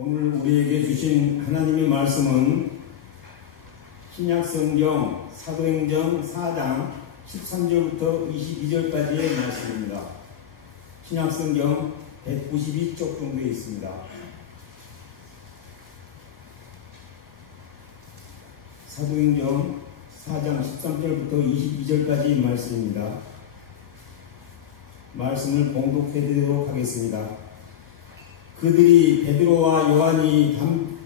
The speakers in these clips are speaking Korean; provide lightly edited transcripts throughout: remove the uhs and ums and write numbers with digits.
오늘 우리에게 주신 하나님의 말씀은 신약성경 사도행전 4장 13절부터 22절까지의 말씀입니다. 신약성경 192쪽 정도에 있습니다. 사도행전 4장 13절부터 22절까지의 말씀입니다. 말씀을 봉독해드리도록 하겠습니다. 그들이 베드로와 요한이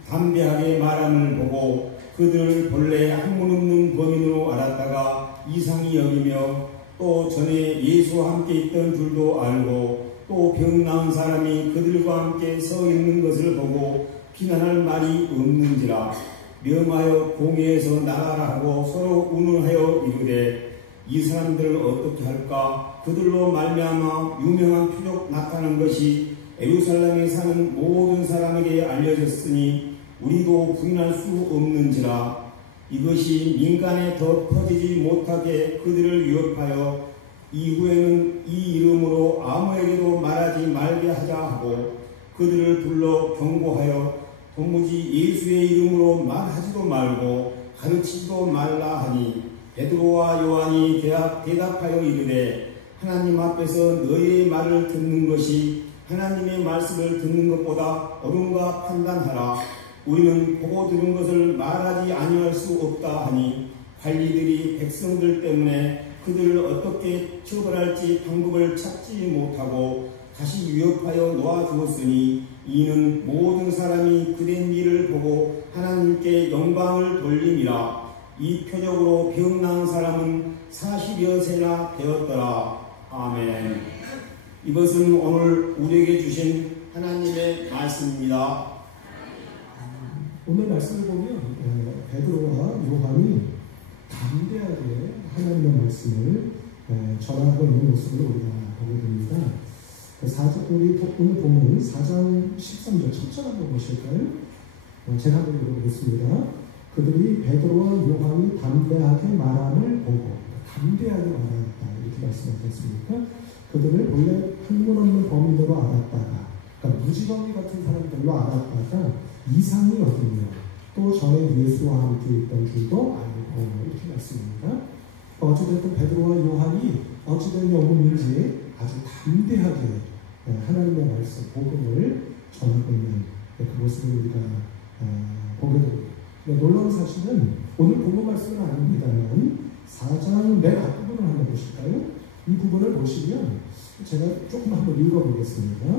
담대하게 말함을 보고 그들을 본래 학문 없는 범인으로 알았다가 이상히 여기며 또 전에 예수와 함께 있던 줄도 알고 또 병 나은 사람이 그들과 함께 서 있는 것을 보고 비난할 말이 없는지라 명하여 공회에서 나가라 하고 서로 운운하여 이르되 이 사람들을 어떻게 할까? 그들로 말미암아 유명한 표적 나타난 것이 예루살렘에 사는 모든 사람에게 알려졌으니 우리도 부인할 수 없는지라. 이것이 민간에 더 퍼지지 못하게 그들을 위협하여 이후에는 이 이름으로 아무에게도 말하지 말게 하자 하고 그들을 불러 경고하여 도무지 예수의 이름으로 말하지도 말고 가르치지도 말라 하니 베드로와 요한이 대답하여 이르되 하나님 앞에서 너희의 말을 듣는 것이 하나님의 말씀을 듣는 것보다 옳은가 판단하라. 우리는 보고 들은 것을 말하지 아니할 수 없다 하니 관리들이 백성들 때문에 그들을 어떻게 처벌할지 방법을 찾지 못하고 다시 위협하여 놓아주었으니 이는 모든 사람이 그된 일을 보고 하나님께 영광을 돌림이라. 이 표적으로 병 나은 사람은 40여 세나 되었더라. 아멘. 이것은 오늘 우리에게 주신 하나님의 말씀입니다. 오늘 말씀을 보면 베드로와 요한이 담대하게 하나님의 말씀을 전하고 있는 모습을 우리가 보게 됩니다. 우리 오늘 본문 4장 13절 첫 절 한번 보실까요? 제가 한번 읽어보겠습니다. 그들이 베드로와 요한이 담대하게 말함을 보고 담대하게 말하였다 이렇게 말씀하셨습니까? 그들을 본래 학문 없는 범인으로 알았다가 그러니까 무지범이 같은 사람들로 알았다가 이상히 여기며 또 전에 예수와 함께 있던 줄도 알고 이렇게 말씀입니다. 어찌됐든 베드로와 요한이 어찌된 영혼인지 아주 담대하게 하나님의 말씀, 복음을 전하고 있는 그 모습을 우리가 보게 됩니다. 놀라운 사실은 오늘 본문 말씀은 아닙니다만 4장 맨 앞부분을 한번 보실까요? 이 부분을 보시면 제가 조금 한번 읽어보겠습니다.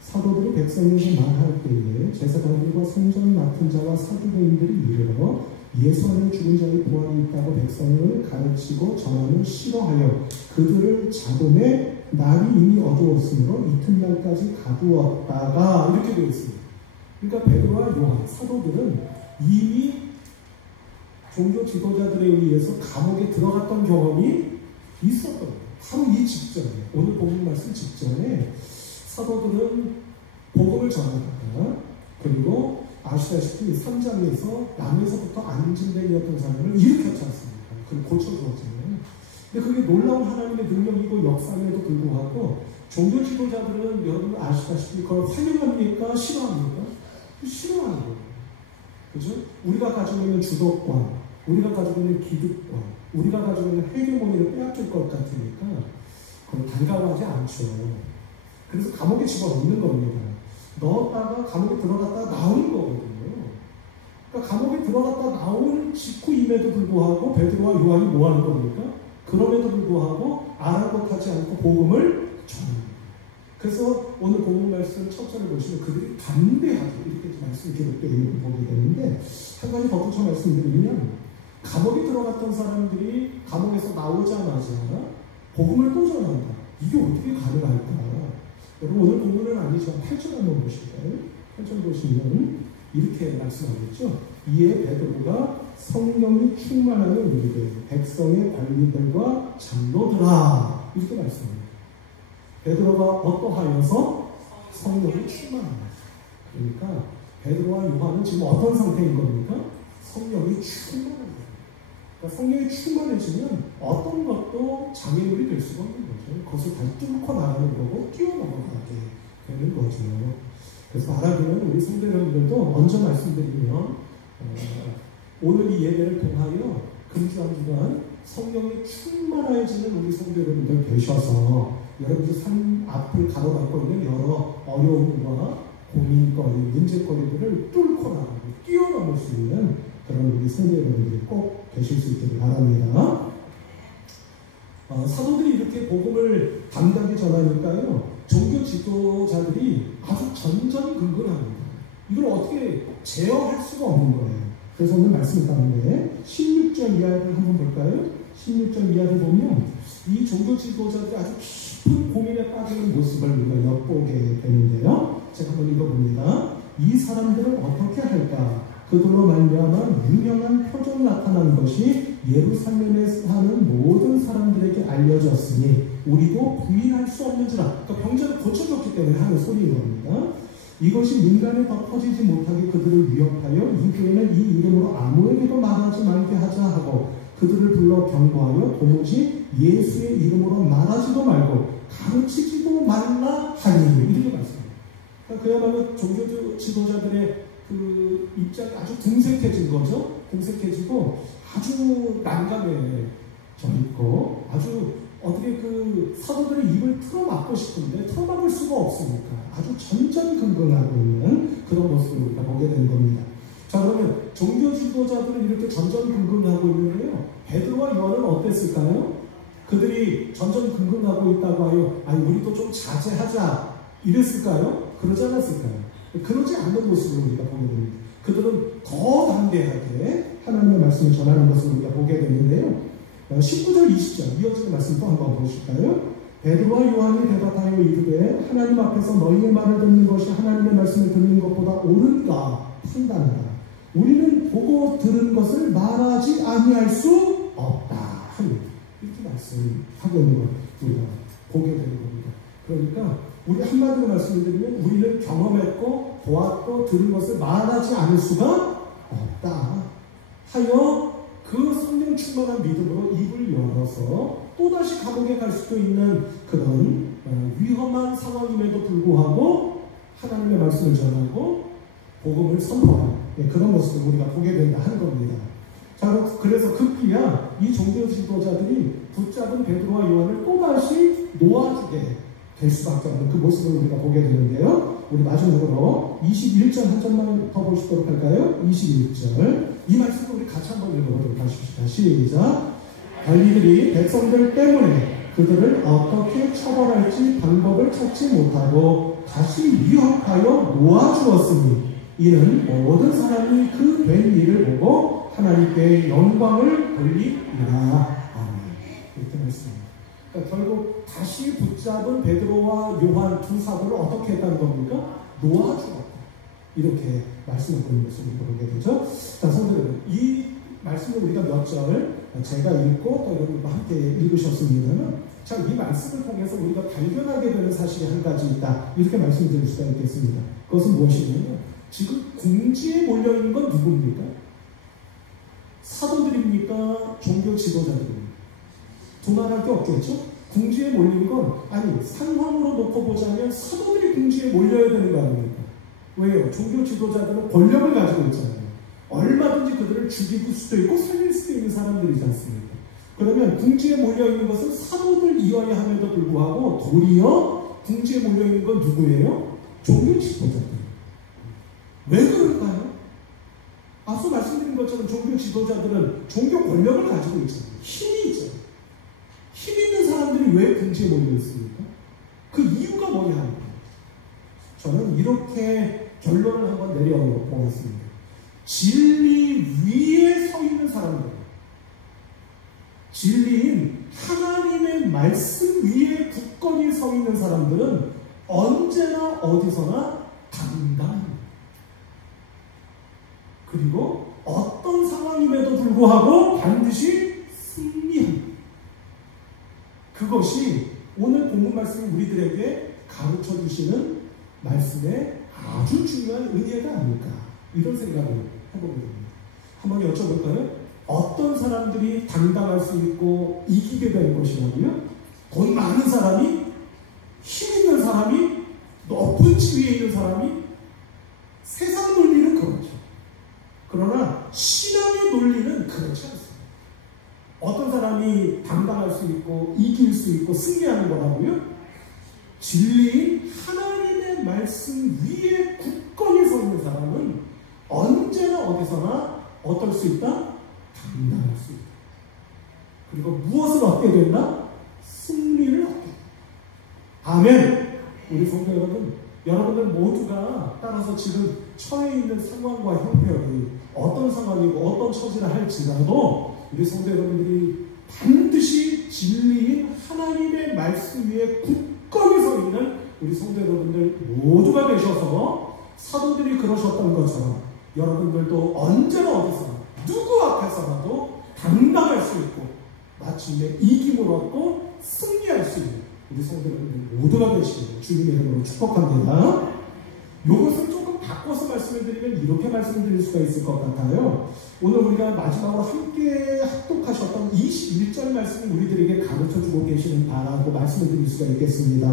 사도들이 백성에게 말할 때에 제사장들과 성전 맡은 자와 사두개인들이 이르러 예수 안에 죽은 자의 부활이 있다고 백성을 가르치고 전함을 싫어하여 그들을 잡음에 날이 이미 어두웠으므로 이튿날까지 가두었다가 이렇게 되어 있습니다. 그러니까 베드로와 요한 사도들은 이미 종교 지도자들에 의해서 감옥에 들어갔던 경험이 있었던 거예요. 바로 이 직전에, 오늘 복음 말씀 직전에 사도들은 복음을 전하다가 그리고 아시다시피 3장에서 남에서부터 안진뱅이였던 사람을 일으켰지 않습니까? 그걸 고쳐주었잖아요. 근데 그게 놀라운 하나님의 능력이고 역사임에도 불구하고 종교 지도자들은 여러분 아시다시피 그걸 환영합니까? 싫어합니까? 싫어하는 거예요. 그죠? 우리가 가지고 있는 주도권, 우리가 가지고 있는 기득권, 우리가 가지고 있는 헤게모니를 빼앗길 것 같으니까 그걸 반가워하지 않죠. 그래서 감옥에 집어넣는 겁니다. 넣었다가 감옥에 들어갔다가 나오는 거거든요. 그러니까 감옥에 들어갔다 나온 직후임에도 불구하고 베드로와 요한이 뭐 하는 겁니까? 그럼에도 불구하고 아랑곳하지 않고 복음을 전합니다. 그래서 오늘 본문 말씀 첫 절을 보시면 그들이 담대하게 이렇게 말씀이 기록되어 있는 걸 보게 되는데 한 가지 덧붙여 말씀드리면 감옥에 들어갔던 사람들이 감옥에서 나오자마자 복음을 또 전한다. 이게 어떻게 가능할까? 여러분 오늘 본문은 아니지만 8절 한번 보실까요? 8절 보시면 이렇게 말씀하겠죠. 이에 베드로가 성령이 충만하여 이르되 백성의 관리들과 장로들아 이렇게 말씀합니다. 베드로가 어떠하여서 성령이 충만합니다. 그러니까 베드로와 요한은 지금 어떤 상태인 겁니까? 성령이 충만합니다. 그러니까 성령이 충만해지면 어떤 것도 장애물이 될 수가 없는 거죠. 그것을 다 뚫고 나가는 거고 뛰어넘어가게 되는 거죠. 그래서 바라기는 우리 성도 여러분들도 먼저 말씀드리면 오늘 이 예배를 통하여 금주한 주간 성령이 충만해지는 우리 성도 여러분들 되셔서 여러분들 삶 앞을 가로막고 있는 여러 어려움과 고민거리, 문제거리들을 뚫고 나가고 뛰어넘을 수 있는 그런 우리 성도 여러분들이 꼭 되실 수 있기를 바랍니다. 사도들이 이렇게 복음을 담대하게 전하니까요, 종교 지도자들이 아주 전전긍긍합니다. 이걸 어떻게 제어할 수가 없는 거예요. 그래서 오늘 말씀 가운데 16절 이하를 한번 볼까요? 16절 이하를 보면 이 종교 지도자들이 아주 깊은 고민에 빠지는 모습을 우리가 엿보게 되는데요. 제가 한번 읽어봅니다. 이 사람들은 어떻게 할까? 그들로 말미암아 유명한 표적이 나타난 것이 예루살렘에 사는 모든 사람들에게 알려졌으니 우리도 부인할 수 없는지라. 그러니까 병자를 고쳐줬기 때문에 하는 소리인 겁니다. 이것이 민간에 더 퍼지지 못하게 그들을 위협하여 이 교회는 이 이름으로 아무에게도 말하지 말게 하자 하고 그들을 불러 경고하여 도무지 예수의 이름으로 말하지도 말고 가르치지도 말라 하니, 이렇게 말씀합니다. 그러니까 그야말로 종교 지도자들의 그 입장이 아주 궁색해진 거죠. 궁색해지고 아주 난감해져 있고 아주 어떻게 그 사도들의 입을 틀어막고 싶은데 틀어막을 수가 없으니까 아주 전전긍긍하고 있는 그런 모습을 우리가 보게 되는 겁니다. 자, 그러면 종교 지도자들은 이렇게 전전긍긍하고 있는데요, 베드로와 요한은 어땠을까요? 그들이 전전긍긍하고 있다고 하여 아니 우리도 좀 자제하자 이랬을까요? 그러지 않았을까요? 그러지 않는 모습을 우리가 보게 됩니다. 그들은 더 담대하게 하나님의 말씀을 전하는 것을 우리가 보게 되는데요. 19절 20절 이어지는 말씀 또 한번 보실까요? 베드로와 요한이 대답하여 이르되 하나님 앞에서 너희의 말을 듣는 것이 하나님의 말씀을 듣는 것보다 옳은가 판단하라. 우리는 보고 들은 것을 말하지 아니할 수 없다 하니, 이렇게 말씀하고 있는 걸 우리가 보게 되는 겁니다. 그러니까 우리 한마디로 말씀을 드리면 우리는 경험했고 보았고 들은 것을 말하지 않을 수가 없다 하여 그 성령 충만한 믿음으로 입을 열어서 또다시 감옥에 갈 수도 있는 그런 위험한 상황임에도 불구하고 하나님의 말씀을 전하고 복음을 선포하는 그런 모습을 우리가 보게 된다 하는 겁니다. 자, 그래서 급기야 이 종교 지도자들이 붙잡은 베드로와 요한을 또다시 놓아주게 될 수밖에 없는 그 모습을 우리가 보게 되는데요. 우리 마지막으로 21절 한 점만 더 보시도록 할까요? 21절 이 말씀을 우리 같이 한번 읽어보도록 하십시다. 시작. 관리들이 백성들 때문에 그들을 어떻게 처벌할지 방법을 찾지 못하고 다시 위협하여 놓아주었으니 이는 모든 사람이 그 된 일을 보고 하나님께 영광을 돌리리라. 아멘. 이렇게 말씀합니다. 그러니까 결국 다시 붙잡은 베드로와 요한 두 사도를 어떻게 했다는 겁니까? 놓아주었다. 이렇게 말씀하고 있는 모습을 보게 되죠. 자, 성도들, 이 말씀을 우리가 몇 절 제가 읽고 또 여러분과 함께 읽으셨습니다만, 자, 이 말씀을 통해서 우리가 발견하게 되는 사실이 한 가지 있다. 이렇게 말씀드릴 수가 있겠습니다. 그것은 무엇이냐면 지금 궁지에 몰려있는 건 누굽니까? 사도들입니까? 종교 지도자들입니까? 두말할 게 없겠죠? 궁지에 몰린 건, 아니, 상황으로 놓고 보자면 사도들이 궁지에 몰려야 되는 거 아닙니까? 왜요? 종교 지도자들은 권력을 가지고 있잖아요. 얼마든지 그들을 죽일 수도 있고 살릴 수도 있는 사람들이지 않습니까? 그러면 궁지에 몰려있는 것은 사도들이어야 함에도 불구하고 도리어 궁지에 몰려있는 건 누구예요? 종교 지도자들. 왜 그럴까요? 앞서 말씀드린 것처럼 종교 지도자들은 종교 권력을 가지고 있잖아요. 힘이 있잖아요. 힘 있는 사람들이 왜 궁지에 몰려 있습니까? 그 이유가 뭐냐? 저는 이렇게 결론을 한번 내려보겠습니다. 진리 위에 서 있는 사람들, 진리인 하나님의 말씀 위에 굳건히 서 있는 사람들은 언제나 어디서나 당당합니다. 그리고 어떤 상황임에도 불구하고 반드시 승리합니다. 그것이 오늘 본문 말씀이 우리들에게 가르쳐 주시는 말씀의 아주 중요한 의미가 아닐까, 이런 생각을 해보게 됩니다. 한번 여쭤볼까요? 어떤 사람들이 당당할 수 있고 이기게 되는 것이라고요? 돈 많은 사람이, 힘 있는 사람이, 높은 지위에 있는 사람이, 있고 이길 수 있고 승리하는 거라고요? 진리인 하나님의 말씀 위에 굳건히 서 있는 사람은 언제나 어디서나 어떨 수 있다? 당당할 수 있다. 그리고 무엇을 얻게 된다? 승리를 얻게 된다. 아멘. 우리 성도 여러분, 여러분들 모두가 따라서 지금 처해 있는 상황과 형편이 어떤 상황이고 어떤 처지를 할지라도 우리 성도 여러분들이 반드시 진리인 하나님의 말씀 위에 굳건히 서 있는 우리 성도 여러분들 모두가 되셔서 사도들이 그러셨던 것처럼 여러분들도 언제나 어디서나 누구 앞에서라도 당당할 수 있고 마침내 이김을 얻고 승리할 수 있는 우리 성도 여러분들 모두가 되시기를 주님의 이름으로 축복합니다. 이것을 조금 바꿔서 말씀을 드리면 이렇게 말씀을 드릴 수가 있을 것 같아요. 오늘 우리가 마지막으로 함께 합독하셨던 21절 말씀을 우리들에게 가르쳐주고 계시는 바라고 말씀을 드릴 수가 있겠습니다.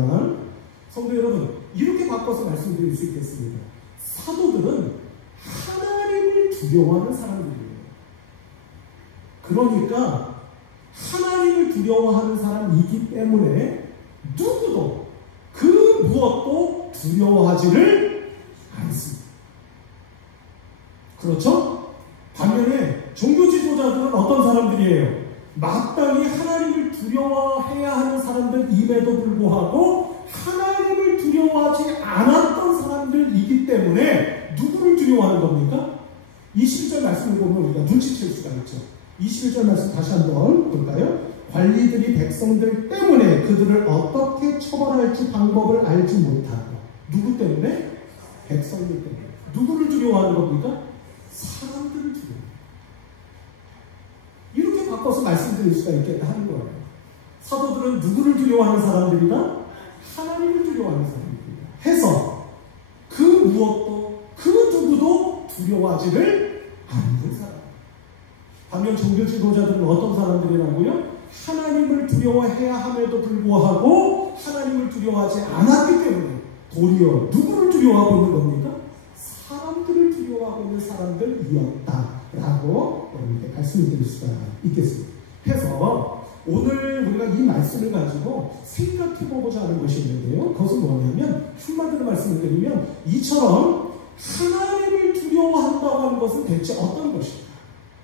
성도 여러분, 이렇게 바꿔서 말씀드릴 수 있겠습니다. 사도들은 하나님을 두려워하는 사람들이에요. 그러니까 하나님을 두려워하는 사람이기 때문에 누구도 그 무엇도 두려워하지를 않습니다. 그렇죠? 반면에 종교 지도자들은 어떤 사람들이에요? 마땅히 하나님을 두려워해야 하는 사람들임에도 불구하고 하나님을 두려워하지 않았던 사람들이기 때문에 누구를 두려워하는 겁니까? 21절 말씀을 보면 우리가 눈치챌 수가 있죠. 21절 말씀 다시 한번 볼까요? 관리들이 백성들 때문에 그들을 어떻게 처벌할지 방법을 알지 못하고. 누구 때문에? 백성들 때문에. 누구를 두려워하는 겁니까? 사람들을 두려워해요. 이렇게 바꿔서 말씀드릴 수가 있겠다 하는 거예요. 사도들은 누구를 두려워하는 사람들이다? 하나님을 두려워하는 사람들이다. 해서 그 무엇도 그 누구도 두려워하지를 않는 사람. 반면 종교 지도자들은 어떤 사람들이라고요? 하나님을 두려워해야 함에도 불구하고 하나님을 두려워하지 않았기 때문에 도리어 누구를 두려워하고 있는 겁니까? 사람들을 두려워하고 있는 사람들이었다라고 여러분께 말씀을 드릴 수가 있겠습니다. 그래서 오늘 우리가 이 말씀을 가지고 생각해보고자 하는 것이 있는데요. 그것은 뭐냐면 한마디로 말씀을 드리면 이처럼 하나님을 두려워한다고 하는 것은 대체 어떤 것일까?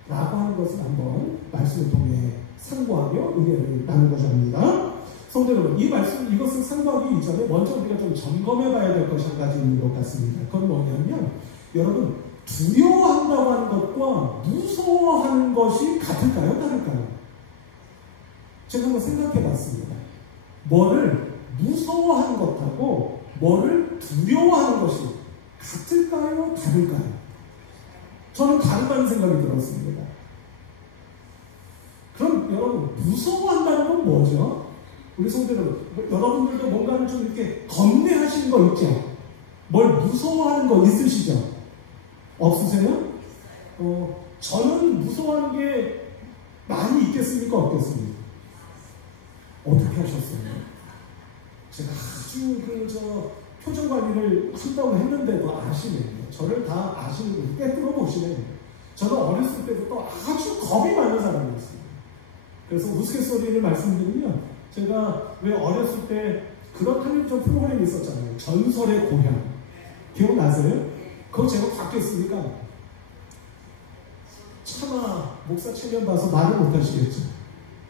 라고 하는 것을 한번 말씀을 통해 상고하며 의견을 나누고자 합니다. 성도 여러분, 이 말씀, 이것을 상고하기 이전에 먼저 우리가 좀 점검해 봐야 될 것이 한 가지 있는 것 같습니다. 그건 뭐냐면, 여러분, 두려워한다고 하는 것과 무서워하는 것이 같을까요? 다를까요? 제가 한번 생각해 봤습니다. 뭐를 무서워하는 것하고 뭐를 두려워하는 것이 같을까요? 다를까요? 저는 다르다는 생각이 들었습니다. 그럼 여러분, 무서워한다는 건 뭐죠? 우리 성도들, 여러분들도 뭔가를 좀 이렇게 겁내하시는 거 있죠? 뭘 무서워하는 거 있으시죠? 없으세요? 저는 무서워하는 게 많이 있겠습니까? 없겠습니까? 어떻게 하셨어요? 제가 아주 표정 관리를 한다고 했는데도 아시네요. 저를 다 아시는 분, 꿰뚫어 보시네요. 저는 어렸을 때부터 아주 겁이 많은 사람이었어요. 그래서 우스갯소리를 말씀드리면, 제가 왜 어렸을 때 그런 텔레비전 프로그램이 있었잖아요. 전설의 고향. 기억나세요? 그거 제가 바뀌었으니까 차마 목사 체면 봐서 말을 못 하시겠죠.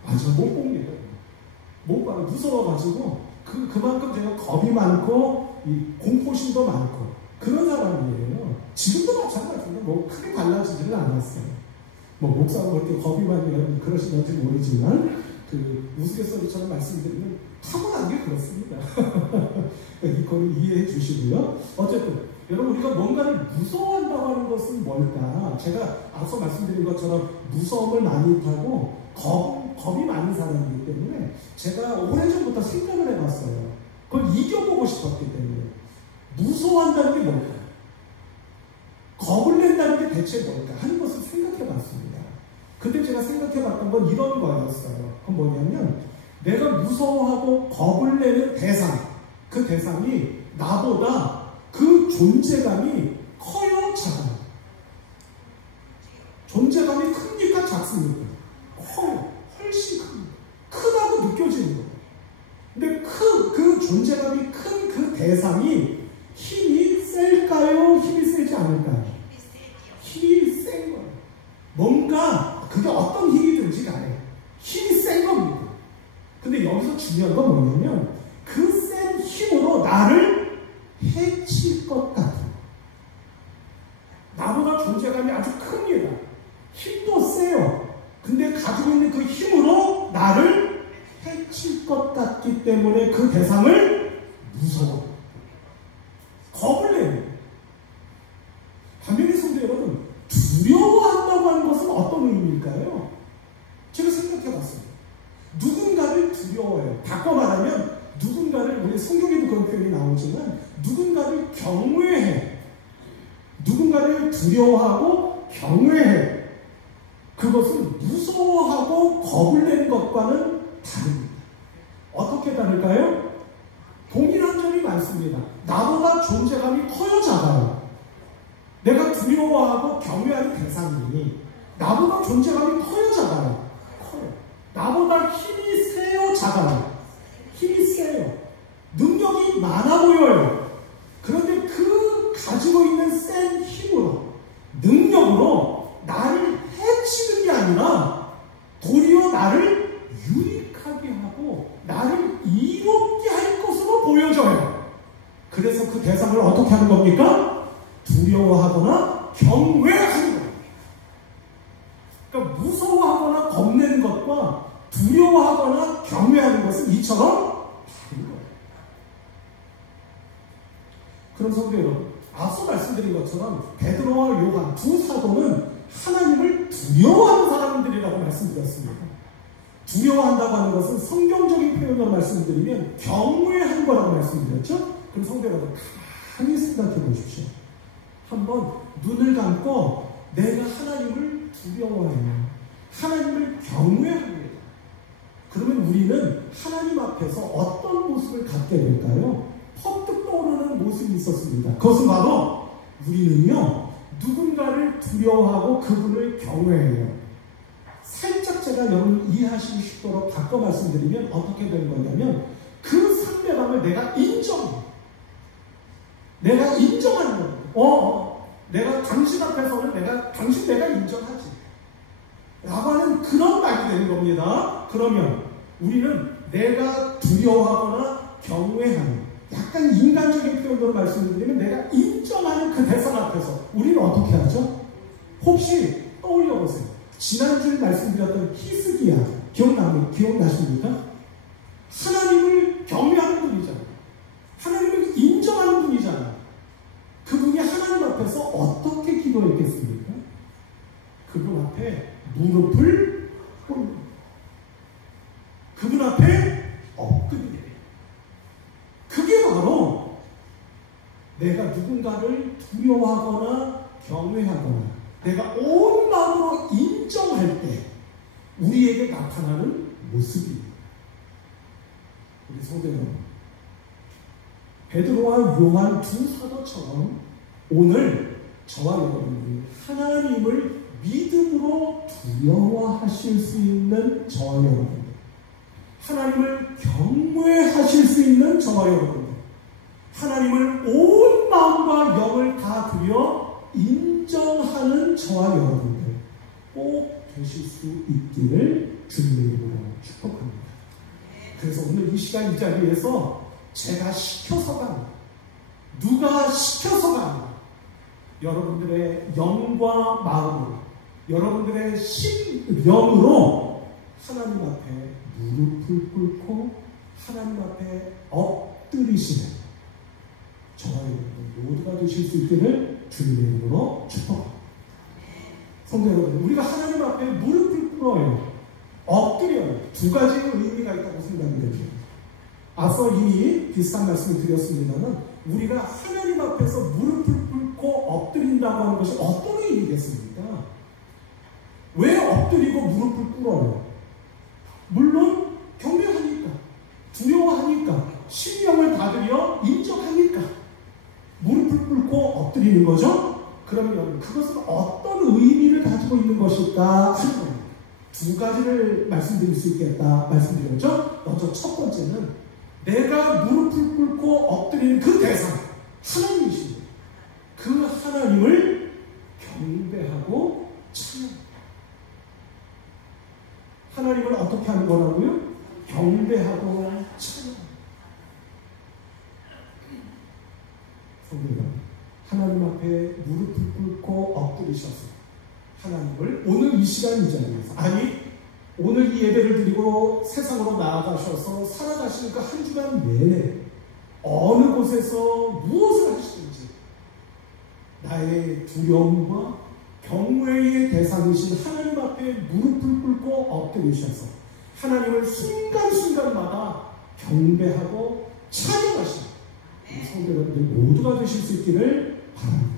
아, 저 못 봅니다. 못 봐요. 무서워가지고 그만큼 제가 겁이 많고 이 공포심도 많고 그런 사람이에요. 지금도 마찬가지입니다. 뭐 크게 달라지지는 않았어요. 뭐 목사가 그렇게 겁이 많이 그러시는지 모르지만 우스갯소리처럼 말씀드리면 타고난 게 그렇습니다. 이거를 이해해 주시고요. 어쨌든 여러분, 우리가 뭔가를 무서워한다고 하는 것은 뭘까? 제가 앞서 말씀드린 것처럼 무서움을 많이 타고 겁이 많은 사람이기 때문에 제가 오래전부터 생각을 해봤어요. 그걸 이겨보고 싶었기 때문에. 무서워한다는 게 뭘까? 겁을 낸다는 게 대체 뭘까? 하는 것을 생각해봤습니다. 그때 제가 생각해봤던 건 이런 거였어요. 그건 뭐냐면 내가 무서워하고 겁을 내는 대상, 그 대상이 나보다 그 존재감이 커요, 작아요? 존재감이 큽니까, 작습니까? 커요. 훨씬 큽니다. 크다고 존재감이 큰 그 대상이 힘이 셀까요? 힘이 세지 않을까요? 힘이 센 거예요. 뭔가 그게 어떤 힘이든지 간에 힘이 센 겁니다. 근데 여기서 중요한 건 뭐냐면 그 센 힘으로 나를 해칠 것 같아요. 나보다 존재감이 아주 큽니다. 힘도 세요. 근데 가지고 있는 그 힘으로 나를 해칠 것 같기 때문에 그 대상을 무서워. 겁을 내요. 반면에 성도 여러분, 두려워한다고 하는 것은 어떤 의미일까요? 제가 생각해봤어요. 누군가를 두려워해요. 바꿔 말하면 누군가를, 우리 성경에도 그런 표현이 나오지만 누군가를 경외해. 누군가를 두려워하고 경외해. 그것은 무서워하고 겁을 내는 것과는 다릅니다. 어떻게 다를까요? 동일한 점이 많습니다. 나보다 존재감이 커요, 작아요? 내가 두려워하고 경외하는 대상이 나보다 존재감이 커요, 작아요? 커요. 나보다 힘이 세요, 작아요? 힘이 세요. 능력이 많아 보여요. 그런데 그 가지고 있는 센 힘으로, 능력으로 나를 해치는 게 아니라 도리어 나를 유익하게 하고 나를 이롭게 할 것으로 보여져요. 그래서 그 대상을 어떻게 하는 겁니까? 두려워하거나 경외하는 거예요. 그러니까 무서워하거나 겁내는 것과 두려워하거나 경외하는 것은 이처럼 다른 거예요. 그럼 성도 여러분, 앞서 말씀드린 것처럼 베드로와 요한 두 사도는 하나님을 두려워하는 사람들이라고 말씀드렸습니다. 두려워한다고 하는 것은 성경적인 표현으로 말씀드리면 경외한 거라고 말씀드렸죠? 그럼 성도 여러분, 가만히 생각해 보십시오. 한번 눈을 감고 내가 하나님을 두려워해요. 하나님을 경외합니다. 그러면 우리는 하나님 앞에서 어떤 모습을 갖게 될까요? 퍼뜩 떠오르는 모습이 있었습니다. 그것은 바로 우리는요, 누군가를 두려워하고 그분을 경외해요. 살짝 제가 여러분 이해하시기 쉽도록 바꿔 말씀드리면 어떻게 되는 거냐면 그 상대방을 내가 인정해요. 내가 인정하는 거예요. 내가 당신 앞에서는 당신 내가 인정하지. 라고 하는 그런 말이 되는 겁니다. 그러면 우리는 내가 두려워하거나 경외하는, 약간 인간적인 표현으로 말씀드리면 내가 인정하는 그 대상 앞에서 우리는 어떻게 하죠? 혹시 떠올려 보세요. 지난주에 말씀드렸던 히스기야 기억나십니까? 하나님을 경외하는 분이잖아요. 하나님을 인정하는 분이잖아요. 그분이 하나님 앞에서 어떻게 기도했겠습니까? 그분 앞에 무릎을 꿇는, 그분 앞에 엎드리게. 그게 바로 내가 누군가를 두려워하거나 경외하거나 내가 온 마음으로 인정할 때 우리에게 나타나는 모습입니다. 우리 성도 여러분, 베드로와 요한 두 사도처럼 오늘 저와 여러분이 하나님을 믿음으로 두려워하실 수 있는 저와 여러분들, 하나님을 경외하실 수 있는 저와 여러분들, 하나님을 온 마음과 영을 다 들여 인정하는 저와 여러분들 꼭 되실 수 있기를 주님의 이름으로 축복합니다. 그래서 오늘 이 시간 이 자리에서 제가 시켜서가 아니라, 누가 시켜서가 아니라 여러분들의 영과 마음으로, 여러분들의 신령으로 하나님 앞에 무릎을 꿇고 하나님 앞에 엎드리시는 저와 여러분 모두가 되실 수 있기를 주님의 이름으로 축복합니다. 성도 여러분, 우리가 하나님 앞에 무릎을 꿇어요. 엎드려요. 두 가지의 의미가 있다고 생각이 됩니다. 앞서 이미 비슷한 말씀을 드렸습니다만 우리가 하나님 앞에서 무릎을 꿇고 엎드린다고 하는 것이 어떤 의미겠습니까? 왜 엎드리고 무릎을 꿇어요? 물론 경외하니까, 두려워하니까, 신령을 다들여 인정하니까 무릎을 꿇고 엎드리는 거죠? 그러면 그것은 어떤 의미를 가지고 있는 것일까 하는 겁니다. 두 가지를 말씀드릴 수 있겠다 말씀드렸죠? 먼저 첫 번째는 내가 무릎을 꿇고 엎드리는 그 대상, 하나님이십니다. 그 하나님을 경배하고 찬양합니다. 하나님을 어떻게 하는 거라고요? 경배하고 찬양합니다. 성도들, 하나님 앞에 무릎을 꿇고 엎드리셔서 하나님을 오늘 이 시간 이 자리에서, 아니 오늘 이 예배를 드리고 세상으로 나아가셔서 살아가시는 그 한 주간 내내 어느 곳에서 무엇을 하시든지 나의 두려움과 경외의 대상이신 하나님 앞에 무릎을 꿇고 엎드리셔서 하나님을 순간순간마다 경배하고 찬양하시는 성도 여러분들 모두가 되실 수 있기를 바랍니다.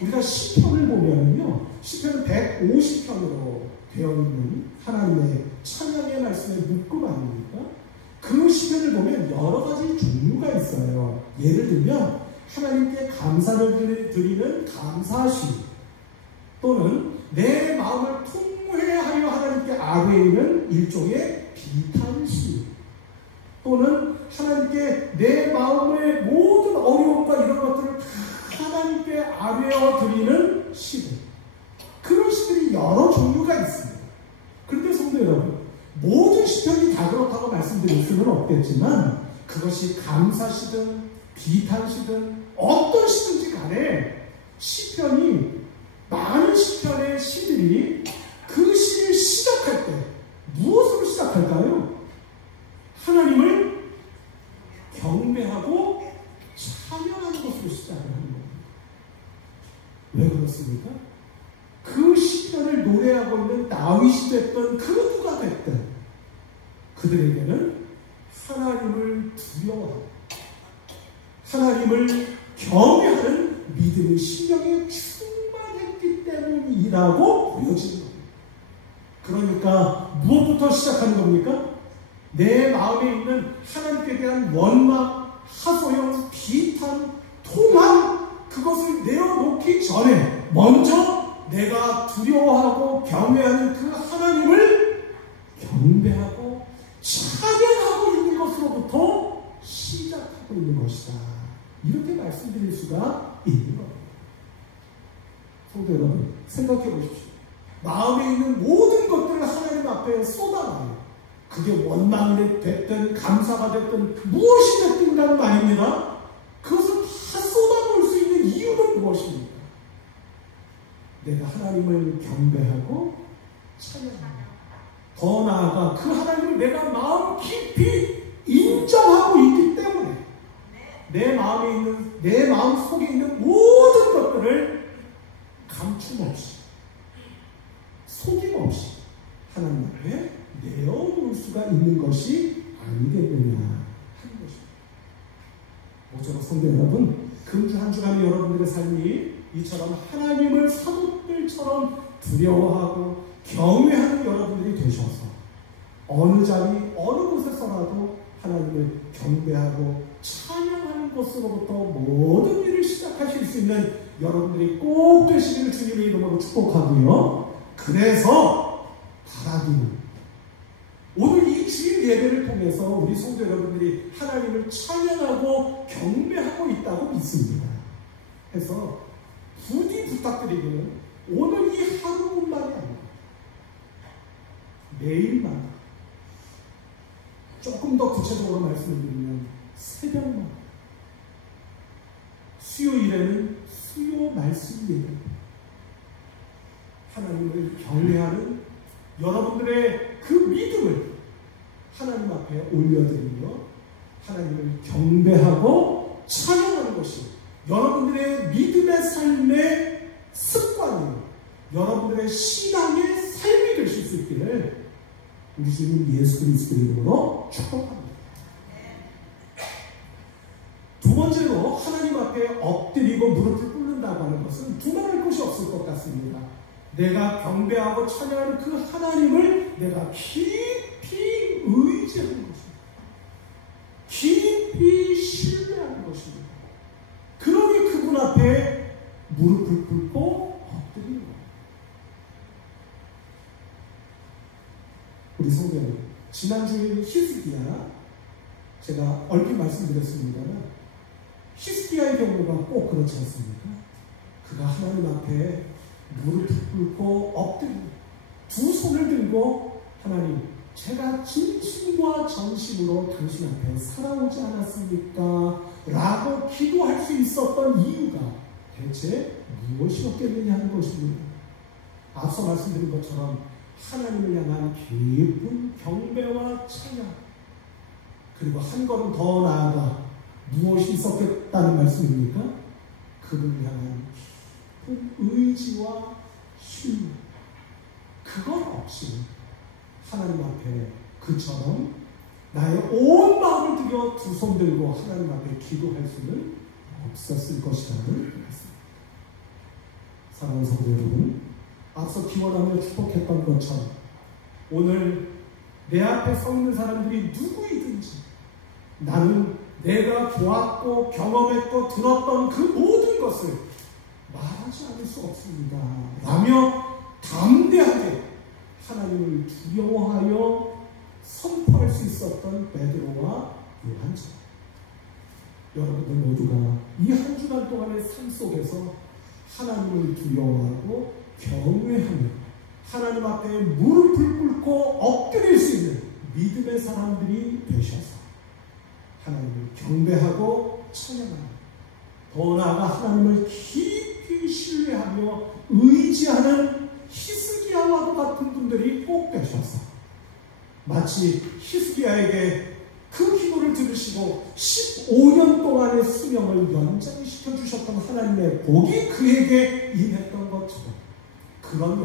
우리가 시편을 보면요, 시편은 150편으로 되어 있는 하나님의 찬양의 말씀의 묶음 아닙니까? 그 시편을 보면 여러 가지 종류가 있어요. 예를 들면 하나님께 감사를 드리는 감사시, 또는 내 마음을 통회하여 하나님께 아뢰는 일종의 비탄시, 또는 하나님께 내 마음의 모든 어려움과 이런 것들을 다 하나님께 아뢰어 드리는 시들, 그런 시들이 여러 종류가 있습니다. 그런데 성도 여러분, 모든 시편이 다 그렇다고 말씀드릴 수는 없겠지만 그것이 감사시든 비탄시든 어떤 시든지 간에 시편이, 많은 시편의 시들이 그 시를 시작할 때 무엇으로 시작할까요? 하나님을 경배하고 찬양하는 것으로 시작을 하는 겁니다. 왜 그렇습니까? 그 시편을 노래하고 있는 다윗이 됐던 그 누가 됐든 그들에게는 하나님을 두려워하고 하나님을 경외하는 믿음의 심령이 충만했기 때문이라고 보여지는 겁니다. 그러니까 무엇부터 시작하는 겁니까? 내 마음에 있는 하나님께 대한 원망, 하소연, 비탄, 통함, 그것을 내어놓기 전에 먼저 내가 두려워하고 경외하는 그 하나님을 경배하고 찬양하고 있는 것으로부터 시작하고 있는 것이다. 이렇게 말씀드릴 수가 있는 겁니다. 성도 여러분, 생각해 보십시오. 마음에 있는 모든 것들을 하나님 앞에 쏟아내요. 그게 원망이 됐든 감사가 됐든 무엇이 됐든 간에 말입니다. 그것을 다 쏟아놓을 수 있는 이유는 무엇입니까? 내가 하나님을 경배하고 찬양합니다. 더 나아가 그 하나님을 내가 마음 깊이 인정하고 있기 때문에 내 마음에 있는, 내 마음 속에 있는 모든 것들을 감춤없이 속임없이 하나님 앞에 내어놓을 수가 있는 것이 아니겠느냐 하는 것입니다. 모쪼록 성도 여러분, 금주 한 주간의 여러분들의 삶이 이처럼 하나님을 사도들처럼 두려워하고 경외하는 여러분들이 되셔서 어느 자리 어느 곳에서라도 하나님을 경배하고 찬양하는 것으로부터 모든 일을 시작하실 수 있는 여러분들이 꼭 되시기를 주님의 이름으로 축복하고요. 그래서 바라기는 오늘 이 주일 예배를 통해서 우리 성도 여러분들이 하나님을 찬양하고 경배하고 있다고 믿습니다. 해서 부디 부탁드리기는 오늘 이 하루뿐만이 아니라 매일마다, 조금 더 구체적으로 말씀을 드리면 새벽마다, 수요일에는 수요 말씀 예배, 하나님을 경외하는 여러분들의 그 믿음을 하나님 앞에 올려드리며 하나님을 경배하고 찬양하는 것이 여러분들의 믿음의 삶의 습관이요, 여러분들의 신앙의 삶이 되실 수 있기를 우리 주님 예수 그리스도의 이름으로 축복합니다. 두 번째로 하나님 앞에 엎드리고 무릎을 꿇는다고 하는 것은 두말할 것이 없을 것 같습니다. 내가 경배하고 찬양하는 그 하나님을 내가 깊이 의지하는 것입니다. 깊이 신뢰하는 것입니다. 그러니 그분 앞에 무릎을 꿇고 엎드리는 거예요. 우리 성도는 지난주에 히스기야 제가 얼핏 말씀드렸습니다만 히스기야의 경우가 꼭 그렇지 않습니까? 그가 하나님 앞에 무릎을 꿇고 엎드리고 두 손을 들고 하나님, 제가 진심과 전심으로 당신 앞에 살아오지 않았습니까? 라고 기도할 수 있었던 이유가 대체 무엇이었겠느냐 하는 것입니다. 앞서 말씀드린 것처럼 하나님을 향한 깊은 경배와 찬양, 그리고 한 걸음 더 나아가 무엇이 있었겠다는 말씀입니까? 그분을 향한 깊은 의지와 신뢰, 그것 없이 하나님 앞에 그처럼 나의 온 마음을 들여 두 손 들고 하나님 앞에 기도할 수는 없었을 것이라는 말씀입니다. 사랑하는 성도 여러분, 앞서 기원하며 축복했던 것처럼 오늘 내 앞에 서 있는 사람들이 누구이든지 나는 내가 보았고 경험했고 들었던 그 모든 것을 말하지 않을 수 없습니다 라며 담대하게 하나님을 두려워하여 선포할 수 있었던 베드로와 요한처럼 여러분들 모두가 이 한 주간 동안의 삶 속에서 하나님을 두려워하고 경외하며 하나님 앞에 무릎을 꿇고 엎드릴 수 있는 믿음의 사람들이 되셔서 하나님을 경배하고 찬양하며 더 나아가 하나님을 깊이 신뢰하며 의지하는 히스기야와도 같은 분들이 꼭 되셔서 마치 히스기야에게 그 기도를 들으시고 15년 동안의 수명을 연장시켜 주셨던 하나님의 복이 그에게 임했던 것처럼 그런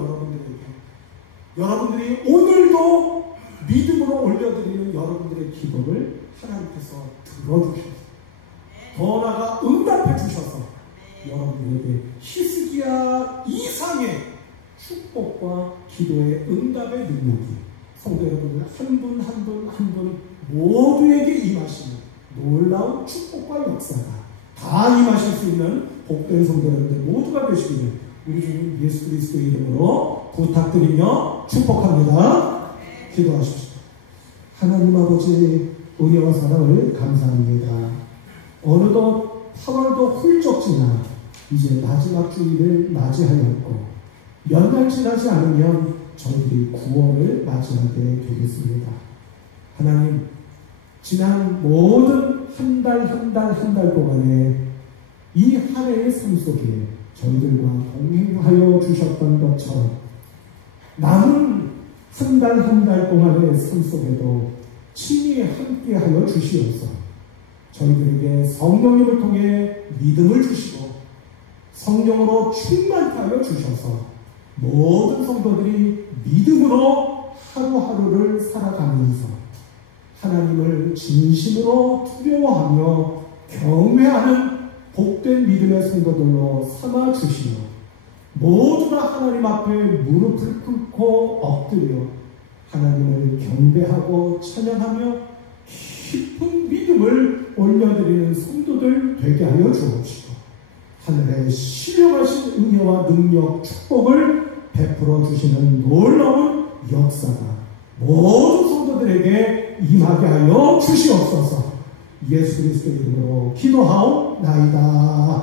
여러분들이 오늘도 믿음으로 올려드리는 여러분들의 기도를 하나님께서 들어주셔서 더 나아가 응답해 주셔서 여러분들에게 히스기야 이상의 축복과 기도의 응답의 능력이 성도 여러분들 한 분 한 분 한 분 모두에게 임하시는 놀라운 축복과 역사가 다 임하실 수 있는 복된 성도 여러분들 모두가 되시기를 우리 주님 예수 그리스도의 이름으로 부탁드리며 축복합니다. 기도하십시오. 하나님 아버지 은혜와 사랑을 감사합니다. 어느덧 8월도 훌쩍 지나 이제 마지막 주일을 맞이하였고 연날 지나지 않으면 저희들이 9월을 맞이하게 되겠습니다. 하나님, 지난 모든 한 달 동안에 이 한 해의 삶 속에 저희들과 동행하여 주셨던 것처럼 남은 한 달 동안의 삶 속에도 친히 함께하여 주시옵소서. 저희들에게 성령님을 통해 믿음을 주시고 성령으로 충만하여 주셔서 모든 성도들이 믿음으로 하루하루를 살아가면서 하나님을 진심으로 두려워하며 경외하는 복된 믿음의 성도들로 삼아주시며 모두 다 하나님 앞에 무릎을 꿇고 엎드려 하나님을 경배하고 찬양하며 깊은 믿음을 올려드리는 성도들 되게 하여 주옵시고 하늘에 신령하신 은혜와 능력, 축복을 베풀어 주시는 놀라운 역사가 모든 성도들에게 임하게 하여 주시옵소서. 예수 그리스도의 이름으로 기도하옵나이다.